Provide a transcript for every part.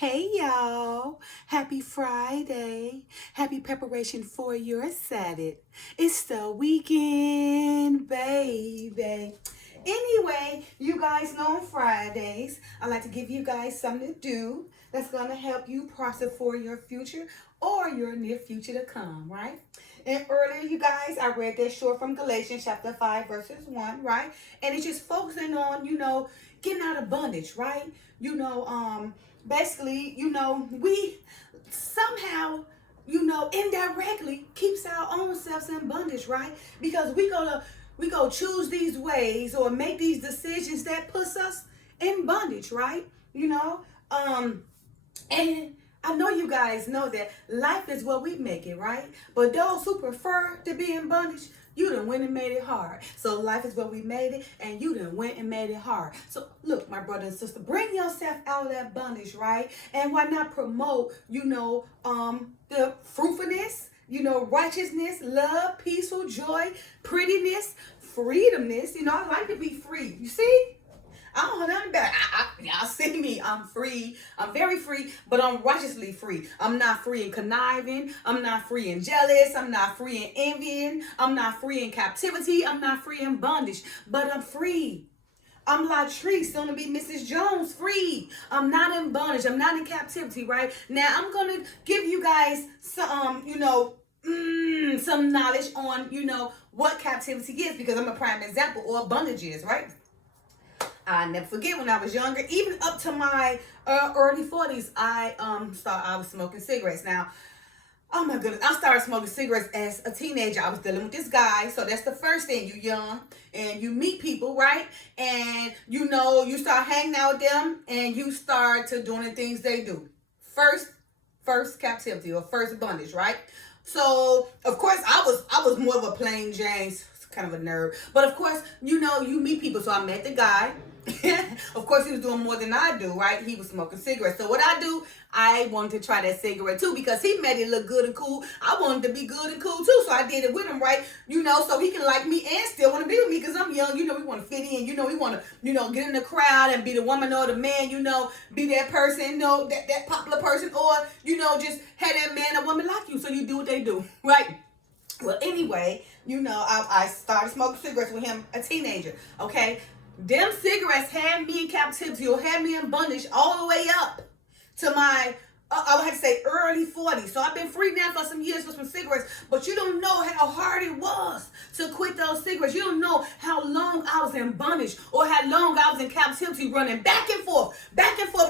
Hey y'all, happy Friday. Happy preparation for your Saturday. It's the weekend, baby. Anyway, you guys know on Fridays, I like to give you guys something to do that's going to help you prosper for your future or your near future to come, right? And earlier, you guys, I read that short from Galatians chapter 5, verses 1, right? And it's just focusing on, getting out of bondage, right? Basically, we somehow, indirectly keeps our own selves in bondage, right? Because we go choose these ways or make these decisions that puts us in bondage, right? And I know you guys know that life is what we make it, right? But those who prefer to be in bondage, you done went and made it hard. So life is what we made it, and you done went and made it hard. So look, my brother and sister, bring yourself out of that bondage, right? And why not promote, the fruitfulness, righteousness, love, peaceful, joy, prettiness, freedomness. I like to be free. You see? I don't know nothing about it. Y'all see me. I'm free. I'm very free, but I'm righteously free. I'm not free in conniving. I'm not free in jealous. I'm not free in envying. I'm not free in captivity. I'm not free in bondage, but I'm free. I'm Latrice, soon to be Mrs. Jones, free. I'm not in bondage. I'm not in captivity, right? Now, I'm going to give you guys some knowledge on, what captivity is, because I'm a prime example, or bondage is, right? I never forget when I was younger, even up to my early 40s, I was smoking cigarettes. Now, oh my goodness, I started smoking cigarettes as a teenager. I was dealing with this guy, so that's the first thing. You young and you meet people, right? And you start hanging out with them, and you start to doing the things they do. First captivity or first bondage, right? So of course I was more of a plain Jane's kind of a nerd, but of course you meet people. So I met the guy. Of course, he was doing more than I do, right? He was smoking cigarettes. So what I do, I wanted to try that cigarette too, because he made it look good and cool. I wanted to be good and cool too, so I did it with him, right? So he can like me and still want to be with me, because I'm young. We want to fit in. We want to, get in the crowd and be the woman or the man. Be that person, that popular person, or just have that man or woman like you. So you do what they do, right? Well, anyway, I started smoking cigarettes with him, a teenager. Okay. Them cigarettes had me in captivity, or had me in bondage, all the way up to my, I would have to say, early 40s. So I've been free now for some years for some cigarettes, but you don't know how hard it was to quit those cigarettes. You don't know how long I was in bondage, or how long I was in captivity, running back and forth,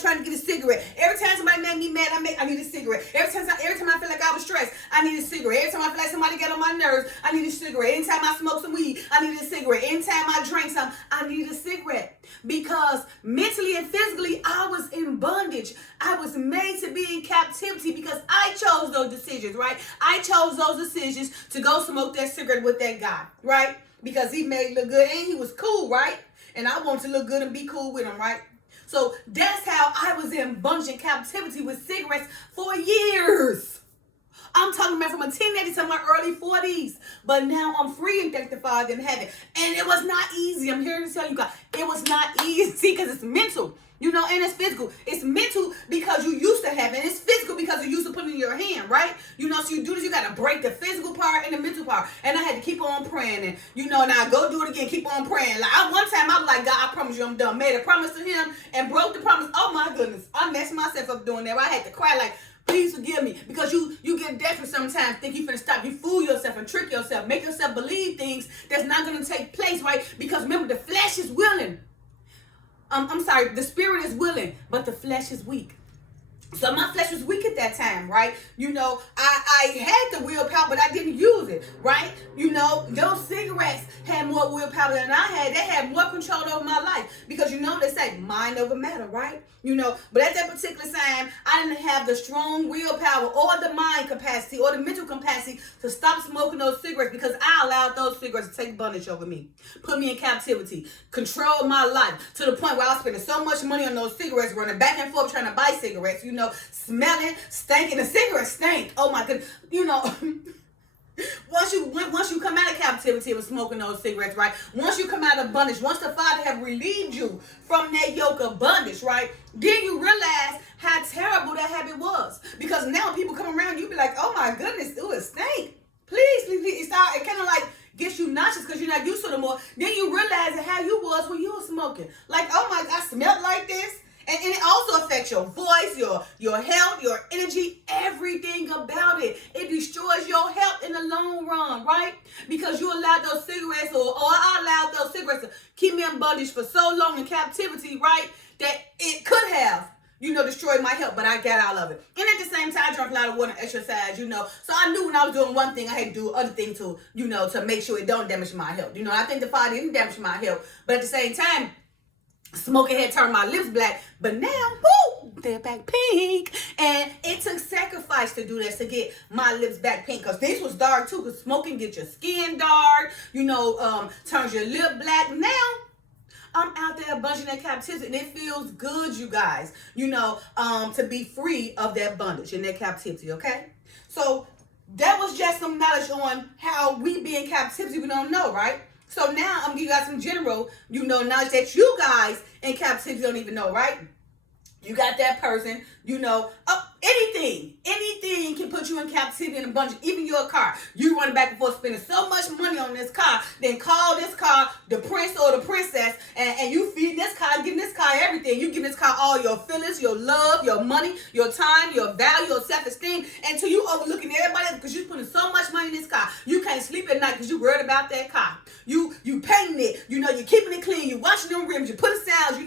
trying to get a cigarette. Every time somebody made me mad, I need a cigarette. Every time I feel like I was stressed, I need a cigarette. Every time I feel like somebody got on my nerves, I need a cigarette. Anytime I smoke some weed, I need a cigarette. Anytime I drink some, I need a cigarette. Because mentally and physically, I was in bondage. I was made to be in captivity because I chose those decisions, right? I chose those decisions to go smoke that cigarette with that guy, right? Because he made it look good and he was cool, right? And I wanted to look good and be cool with him, right? So that's how I was in bondage and captivity with cigarettes for years. I'm talking about from a teenager to my early 40s. But now I'm free and sanctified in heaven. And it was not easy. I'm here to tell you guys, it was not easy, because it's mental. And it's physical. It's mental because you used to have it. And it's physical because you used to put it in your hand, right? So you do this, you got to break the physical part and the mental part. And I had to keep on praying. And, now go do it again. Keep on praying. One time I was like, God, I promise you I'm done. Made a promise to him and broke the promise. Oh, my goodness. I messed myself up doing that. I had to cry like, please forgive me, because you get desperate sometimes, think you finna stop. You fool yourself and trick yourself, make yourself believe things that's not going to take place, right? Because remember, the flesh is willing. The spirit is willing, but the flesh is weak. So my flesh was weak at that time, right? I had the willpower, but I didn't use it, right? Those cigarettes had more willpower than I had. They had more control over my life, because they say mind over matter, right? But at that particular time, I didn't have the strong willpower or the mind capacity or the mental capacity to stop smoking those cigarettes, because I allowed those cigarettes to take bondage over me, put me in captivity, control my life, to the point where I was spending so much money on those cigarettes, running back and forth trying to buy cigarettes, smelling, stinking. The cigarettes stink. Oh my goodness. Once you come out of captivity with smoking those cigarettes, right? Once you come out of bondage, once the Father have relieved you from that yoke of bondage, right? Then you realize how terrible my goodness, ooh, it stink. Please, please, please. It kind of like gets you nauseous because you're not used to it more. Then you realize how you was when you were smoking. Like, oh my God, I smelled like this. And it also affects your voice, your health, your energy, everything about it. It destroys your health in the long run, right? Because you allowed those cigarettes, or I allowed those cigarettes to keep me in bondage for so long in captivity, right? That it could have, destroyed my health, but I got out of it. And at the same time, I drank a lot of water and exercise, So I knew when I was doing one thing, I had to do other things to, to make sure it don't damage my health. I think the fire didn't damage my health, but at the same time, smoking had turned my lips black, but now, woo, they're back pink. And it took sacrifice to do this, to get my lips back pink, because this was dark too, because smoking gets your skin dark, turns your lip black. Now, I'm out there bunging that captivity, and it feels good, you guys, to be free of that bondage and that captivity, okay? So that was just some knowledge on how we be in captivity we don't know, right? So now I'm gonna give you guys some general, knowledge that you guys in captivity don't even know, right? You got that person, anything can put you in captivity in a bunch, even your car. You running back and forth spending so much money on this car, then call this car the prince or the princess, and you feed this car, giving this car everything. You give this car all your feelings, your love, your money, your time, your value, your self-esteem, until you overlooking everybody else because you're putting so much money in this car. You can't sleep at night because you're worried about that car. You painting it, you're keeping it clean, you're washing them rims, you putting sounds,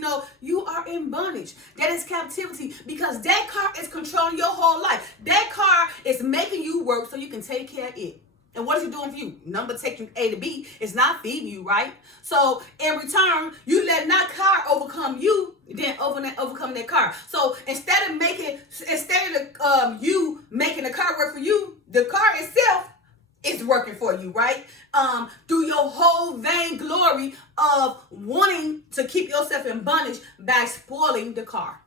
you are in bondage. That is captivity, because that car is controlling your whole life. That car is making you work so you can take care of it. And what is it doing for you? Number taking you A to B. It's not feeding you, right? So in return, you let that car overcome you, then overcome that car. So instead of you making the car work for you, the car itself is working for you, right? Through your whole vainglory of wanting to keep yourself in bondage by spoiling the car.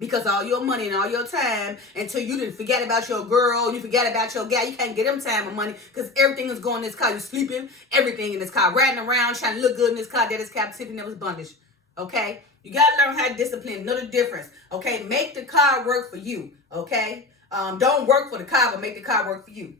Because all your money and all your time, until you didn't forget about your girl, you forget about your guy, you can't get them time or money because everything is going in this car. You're sleeping, everything in this car, riding around, trying to look good in this car. That is captivity, that was bondage. Okay? You got to learn how to discipline, know the difference. Okay? Make the car work for you. Okay? Don't work for the car, but make the car work for you.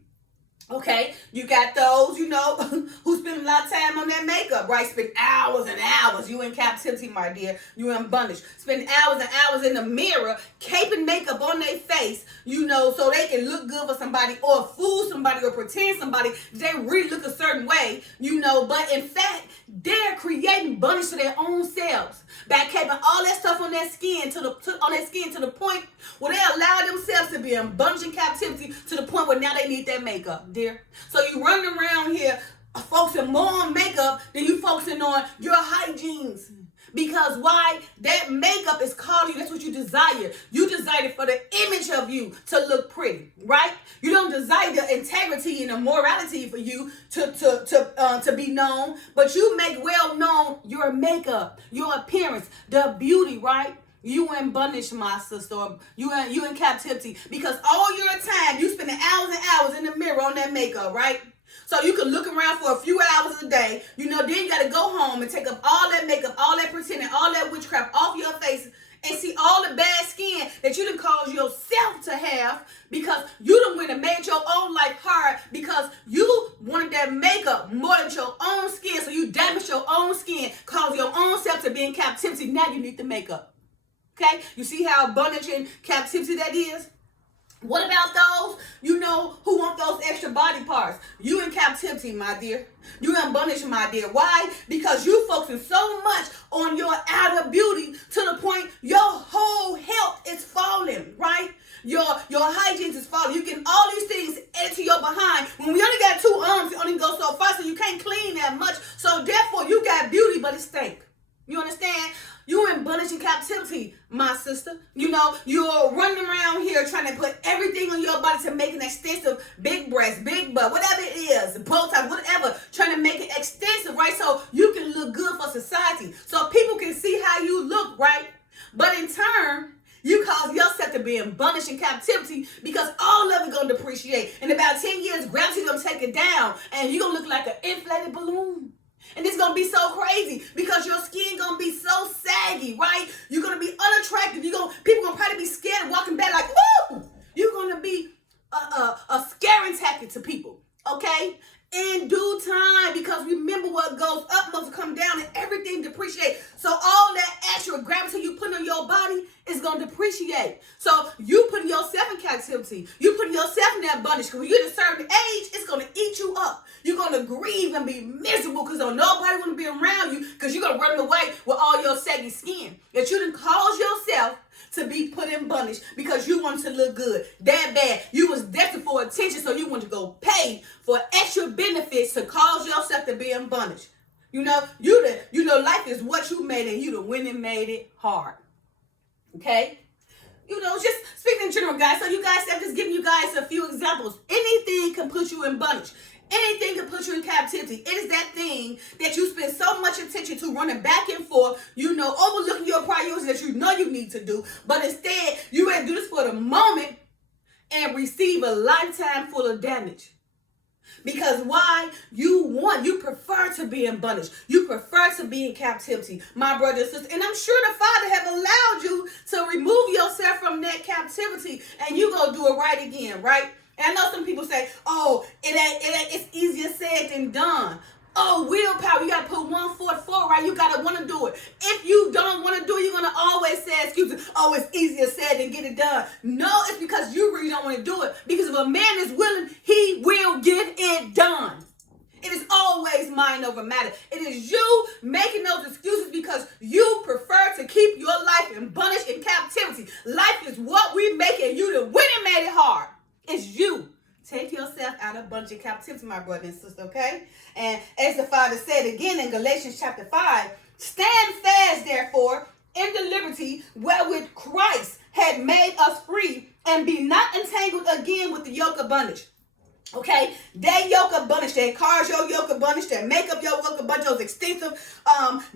Okay, you got those, who spend a lot of time on their makeup, right? Spend hours and hours. You in captivity, my dear. You in bondage. Spend hours and hours in the mirror, caping makeup on their face, so they can look good for somebody, or fool somebody, or pretend somebody they really look a certain way, But in fact, they're creating bondage to their own selves by caping all that stuff on their skin to the point where they allow themselves to be in bondage and captivity to the point where now they need that makeup, dear. So you running around here focusing more on makeup than you focusing on your hygienes. Because why? That makeup is calling you. That's what you desire. You desire it for the image of you to look pretty, right? You don't desire the integrity and the morality for you to be known, but you make well known your makeup, your appearance, the beauty, right? You in bondage, my sister. You in captivity, because all your time you spending hours and hours in the mirror on that makeup, right? So you can look around for a few hours a day, then you got to go home and take up all that makeup, all that pretending, all that witchcraft off your face, and see all the bad skin that you done caused yourself to have, because you done went and made your own life hard because you wanted that makeup more than your own skin. So you damaged your own skin, caused your own self to be in captivity. Now you need the makeup. Okay? You see how bondage and captivity that is? What about those, who want those extra body parts? You in captivity, my dear. You in bondage, my dear. Why? Because you focusing so much on your outer beauty to the point your whole health is falling, right? Your hygiene is falling. You getting all these things into your behind. When we only got 2 arms, it only goes so far, so you can't clean that much. So therefore, you got beauty, but it stink. You understand? You're in bondage and captivity, my sister. You're running around here trying to put everything on your body to make an extensive big breast, big butt, whatever it is, Botox, whatever, trying to make it extensive, right? So you can look good for society. So people can see how you look, right? But in turn, you cause yourself to be in bondage and captivity, because all of it going to depreciate. In about 10 years, gravity going to take it down, and you're going to look like an inflated balloon. And it's going to be so crazy because your skin going to be so saggy, right? You're going to be unattractive. People going to probably be scared walking back like, woo! You're going to be a going to depreciate. So you putting yourself in captivity. You putting yourself in that bondage. Because when you get a certain age, it's going to eat you up. You're going to grieve and be miserable because don't nobody want to be around you because you're going to run away with all your saggy skin. That you didn't cause yourself to be put in bondage because you wanted to look good. That bad. You was desperate for attention, so you wanted to go pay for extra benefits to cause yourself to be in bondage. Life is what you made, and you the one that made it hard. Okay? Just speaking in general, guys. So you guys, I'm just giving you guys a few examples. Anything can put you in bondage. Anything can put you in captivity. It is that thing that you spend so much attention to, running back and forth, overlooking your priorities that you need to do. But instead, you rather do this for the moment and receive a lifetime full of damage. Because why? You prefer to be in bondage. You prefer to be in captivity, my brother and sister. And I'm sure the Father have allowed you to remove yourself from that captivity, and you go do it right again, right? And I know some people say, oh, it's easier said than done. Oh, willpower, you got to put one foot forward, right? You got to want to do it. If you don't want to do it, you're going to always say excuses. Oh, it's easier said than get it done. No, it's because you really don't want to do it. Because if a man is willing, he will get it done. It is always mind over matter. It is you making those excuses because you prefer to keep your life in bondage and captivity. Life is what we make it. You the winner made it hard. It's you. Take yourself out of bondage and captivity, my brother and sister, okay? And as the Father said again in Galatians chapter 5, stand fast, therefore, in the liberty wherewith Christ had made us free, and be not entangled again with the yoke of bondage. Okay, that yoke of bondage, that cars your yoke of bondage, that makeup your yoke of bondage, those extensive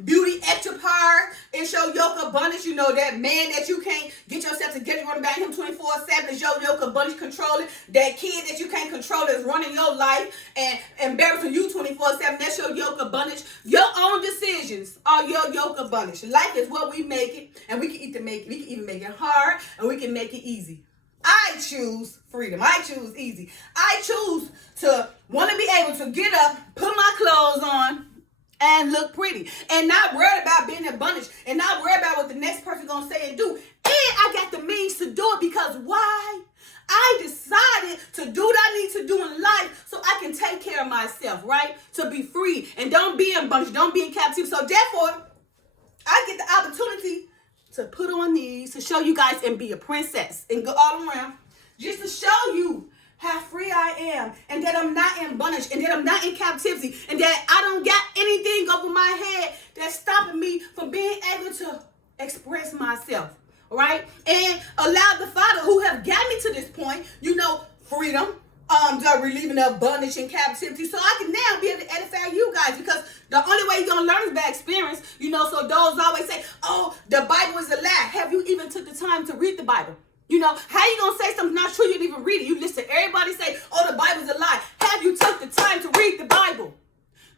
beauty extra power, it's your yoke of bondage. That man that you can't get yourself to get running back him 24/7 is your yoke of bondage controlling. That kid that you can't control is running your life and embarrassing you 24/7. That's your yoke of bondage. Your own decisions are your yoke of bondage. Life is what we make it, and we can either make it. We can even make it hard, and we can make it easy. I choose freedom. I choose easy. I choose to want to be able to get up, put my clothes on, and look pretty. And not worried about being in bondage. And not worried about what the next person going to say and do. And I got the means to do it because why? I decided to do what I need to do in life so I can take care of myself, right? To be free. And don't be in bondage. Don't be in captivity. So therefore, I get the opportunity to put on these to show you guys and be a princess and go all around just to show you how free I am and that I'm not in bondage and that I'm not in captivity and that I don't got anything over my head that's stopping me from being able to express myself, right? And allow the Father who have got me to this point, freedom, relieving of bondage and captivity, so I can now be able to edify you guys, because the only way you're going to learn is by experience, so those always say, oh, the Bible is a lie. Have you even took the time to read the Bible? How you going to say something not true? You didn't even read it. You listen to everybody say, oh, the Bible's a lie. Have you took the time to read the Bible?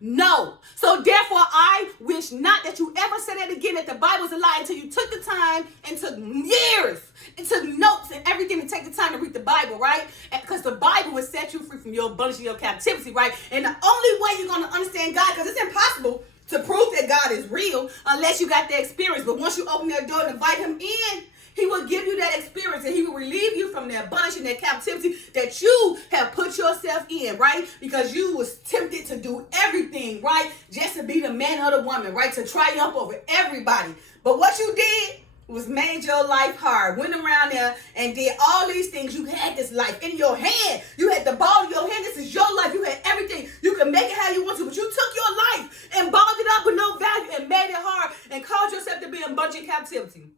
No. So therefore, I wish not that you ever say that again, that the Bible's a lie, until you took the time and took years and took notes and everything to take the time to read the Bible, right? Because the Bible will set you free from your bondage and your captivity, right? And the only way you're going to understand God, because it's impossible to prove that God is real unless you got the experience. But once you open that door and invite him in, he will give you that experience, and he will relieve you from that bondage and that captivity that you have put yourself in, right? Because you was tempted to do everything, right? Just to be the man or the woman, right? To triumph over everybody. But what you did was made your life hard. Went around there and did all these things. You had this life in your hand. You had the ball in your hand. This is your life. You had everything. You can make it how you want to. But you took your life and balled it up with no value and made it hard and caused yourself to be in bondage and captivity.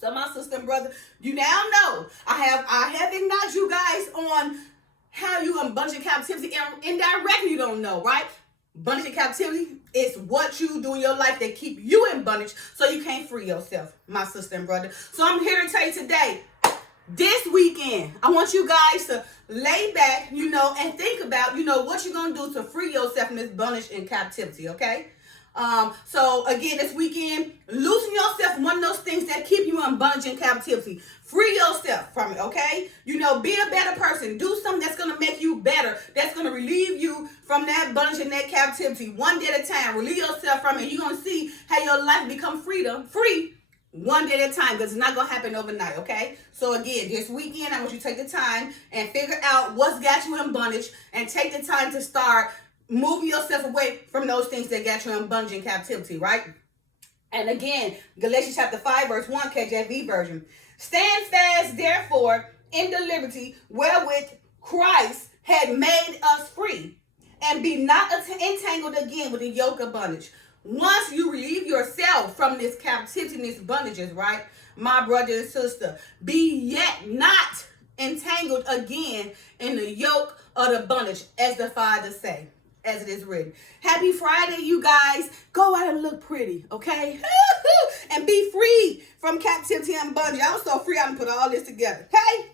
So my sister and brother, you now know I have acknowledged you guys on how you in bondage and captivity, and indirectly you don't know, right? Bondage and captivity is what you do in your life that keep you in bondage so you can't free yourself, my sister and brother. So I'm here to tell you today, this weekend, I want you guys to lay back, and think about, what you're going to do to free yourself from this bondage and captivity, okay? So again, this weekend, loosen yourself from one of those things that keep you in bondage and captivity. Free yourself from it, okay? Be a better person. Do something that's going to make you better. That's going to relieve you from that bondage and that captivity. One day at a time. Relieve yourself from it. You're going to see how your life become free One day at a time, because it's not going to happen overnight, okay? So again, this weekend, I want you to take the time and figure out what's got you in bondage and take the time to start moving yourself away from those things that got you in bondage and captivity, right? And again, Galatians chapter 5, verse 1, KJV version. Stand fast, therefore, in the liberty wherewith Christ had made us free, and be not entangled again with the yoke of bondage. Once you relieve yourself from this captivity and these bondages, right, my brother and sister, be yet not entangled again in the yoke of the bondage, as the Father say, as it is written. Happy Friday, you guys. Go out and look pretty, okay? And be free from captivity and bondage. I was so free I can put all this together, okay?